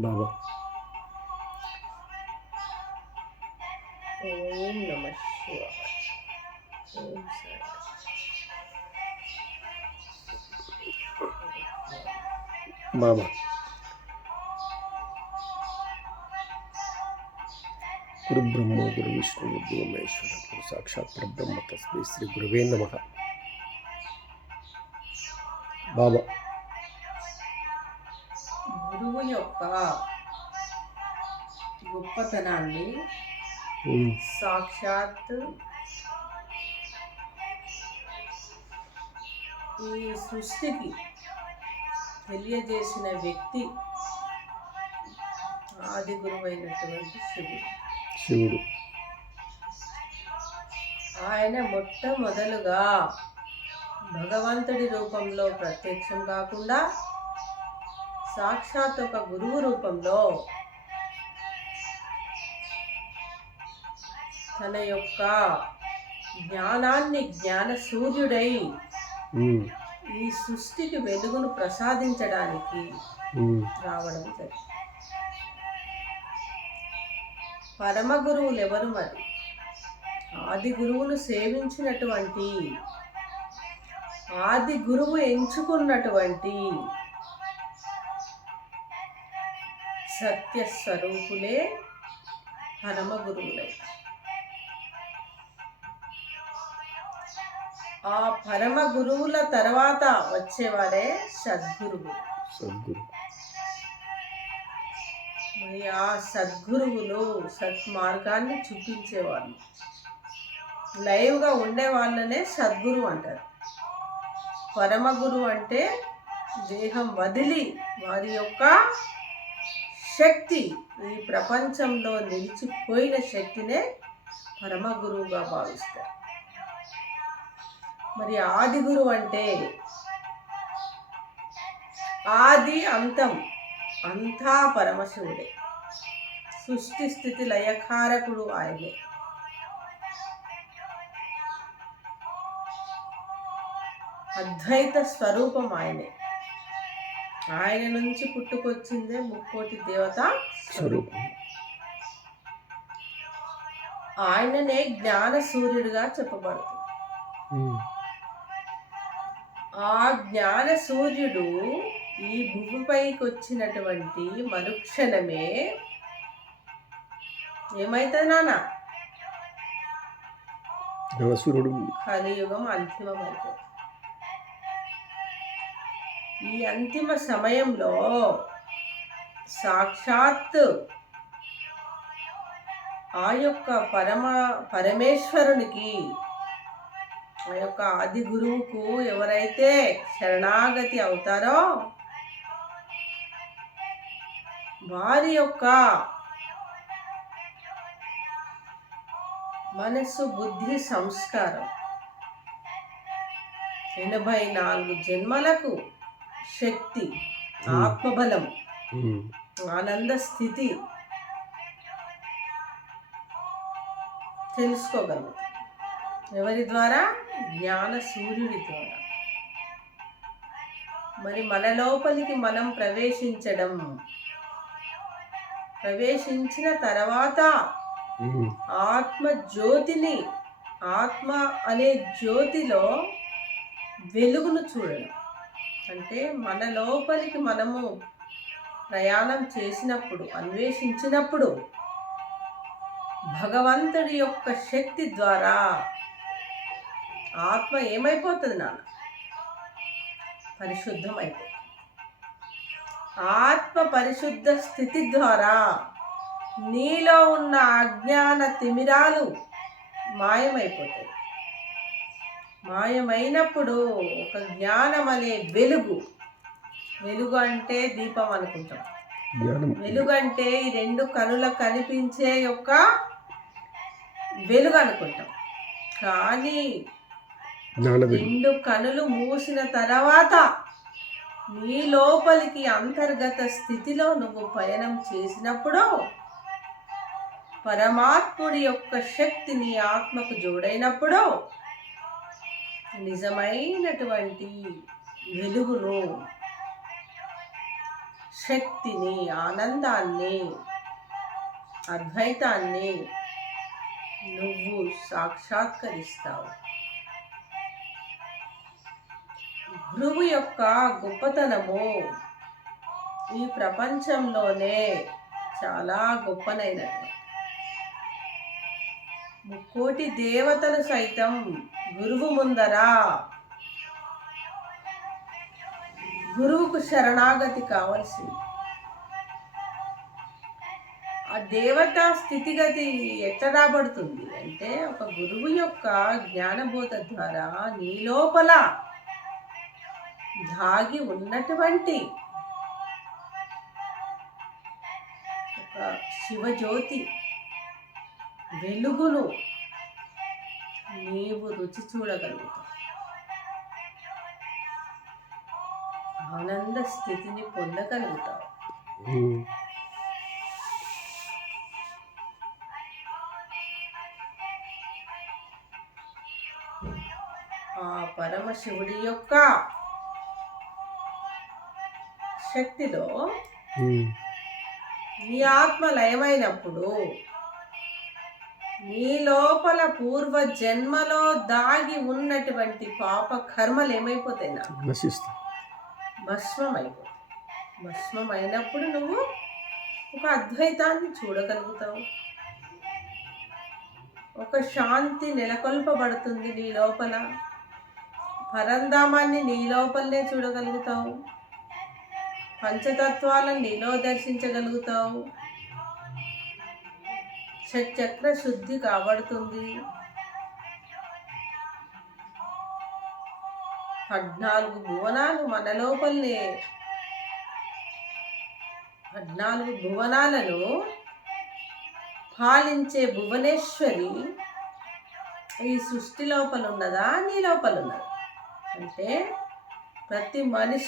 బాబా ఓం నమ శివాయ. ఓం సాయి. బాబా గురు బ్రహ్మ గురు విష్ణు గురు మహేశ్వర గురు సాక్షాత్ పరబ్రహ్మ తస్మై శ్రీ గురువే నమః. బాబా గురువు యొక్క గొప్పతనాన్ని సాక్షాత్ ఈ సృష్టికి తెలియజేసిన వ్యక్తి ఆది గురువైనటువంటి శివుడు. ఆయన మొట్టమొదలుగా భగవంతుడి రూపంలో ప్రత్యక్షం కాకుండా సాక్షాత్ ఒక గురువు రూపంలో తన యొక్క జ్ఞానాన్ని జ్ఞాన సూర్యుడై ఈ సృష్టికి వెలుగును ప్రసాదించడానికి రావడం జరిగింది. పరమ గురువులు ఎవరు మరి? ఆది గురువును సేవించినటువంటి ఆది గురువు ఎంచుకున్నటువంటి సత్యస్వరూపులే పరమ గురువులై. ఆ పరమ గురువుల తర్వాత వచ్చేవారే సద్గురువు. మరి ఆ సద్గురువులు సత్మార్గాన్ని చూపించేవాళ్ళు, లైవ్గా ఉండే వాళ్ళనే సద్గురు అంటారు. పరమ గురువు అంటే దేహం వదిలి వారి యొక్క శక్తి, ఈ ప్రపంచంలో నిలిచిపోయిన శక్తినే పరమ గురువుగా భావిస్తారు. మరి ఆది గురువు అంటే ఆది అంతం అంతా పరమశివుడే. సృష్టి స్థితి లయకారకుడు ఆయనే. అద్వైత స్వరూపం ఆయనే. ఆయన నుంచి పుట్టుకొచ్చిందే ముక్కోటి దేవత స్వరూపం. ఆయననే జ్ఞాన సూర్యుడిగా చెప్పబడుతుంది. ఆ జ్ఞాన సూర్యుడు ఈ భూమిపైకి వచ్చినటువంటి మరుక్షణమే ఏమైతుంది నాన్న? కలియుగం అంతిమమైపోతుంది. ఈ అంతిమ సమయంలో సాక్షాత్ ఆ యొక్క పరమేశ్వరునికి, ఆ యొక్క ఆది గురువుకు ఎవరైతే శరణాగతి అవుతారో వారి యొక్క మనస్సు, బుద్ధి, సంస్కారం 84 జన్మలకు శక్తి, ఆత్మబలం, ఆనంద స్థితి తెలుసుకోగలుగుతాం. ఎవరి ద్వారా? జ్ఞాన సూర్యుడి ద్వారా. మరి మన లోపలికి మనం ప్రవేశించిన తర్వాత ఆత్మ జ్యోతిని, ఆత్మ అనే జ్యోతిలో వెలుగును చూడడం అంటే మన లోపలికి మనము ప్రయాణం చేసినప్పుడు, అన్వేషించినప్పుడు భగవంతుడి యొక్క శక్తి ద్వారా ఆత్మ ఏమైపోతుంది నాన్న? పరిశుద్ధమైపోతుంది. ఆత్మ పరిశుద్ధ స్థితి ద్వారా నీలో ఉన్న అజ్ఞాన తిమిరాలు మాయమైపోతాయి. మాయమైనప్పుడు ఒక జ్ఞానం అనే వెలుగు అంటే దీపం అనుకుంటాం. వెలుగు అంటే ఈ 2 కనుల కనిపించే యొక్క వెలుగు అనుకుంటాం. కానీ 2 కనులు మూసిన తర్వాత నీ లోపలికి అంతర్గత స్థితిలో నువ్వు పయనం చేసినప్పుడు పరమాత్ముడి యొక్క శక్తి నీ ఆత్మకు జోడైనప్పుడు నిజమైనటువంటి వెలుగును శక్తిని, ఆనందాన్ని, అద్వైతాన్ని నువ్వు సాక్షాత్కరిస్తావు. గురువు యొక్క గొప్పతనము ఈ ప్రపంచంలోనే చాలా గొప్పనైనది. ముక్కోటి దేవతలు సైతం గురువు ముందర గురువుకు శరణాగతి కావాల్సింది. ఆ దేవతా స్థితిగతి ఎట్లా రాబడుతుంది అంటే, ఒక గురువు యొక్క జ్ఞానబోధ ద్వారా నీ లోపల దాగి ఉన్నటువంటి ఒక శివజ్యోతి వెలుగును నీవు రుచి చూడగలుగుతావు. ఆనంద స్థితిని పొందగలుగుతావు. ఆ పరమశివుడి యొక్క శక్తిలో నీ ఆత్మ లయమైనప్పుడు నీ లోపల పూర్వ జన్మలో దాగి ఉన్నటువంటి పాప కర్మలు ఏమైపోతాయి? భస్మమైపోతాయి. భస్మమైనప్పుడు నువ్వు ఒక అద్వైతాన్ని చూడగలుగుతావు. ఒక శాంతి నెలకొల్పబడుతుంది నీ లోపల. పరంధామాన్ని నీ లోపలనే చూడగలుగుతావు. పంచతత్వాలను నీలో దర్శించగలుగుతావు. షట్చక్ర శుద్ధి కాబడుతుంది. 14 భువనాలు మన లోపలనే. 14 భువనాలను పాలించే భువనేశ్వరి ఈ సృష్టి లోపల ఉన్నదా, నీ లోపల ఉన్నదా? అంటే ప్రతి మనిషి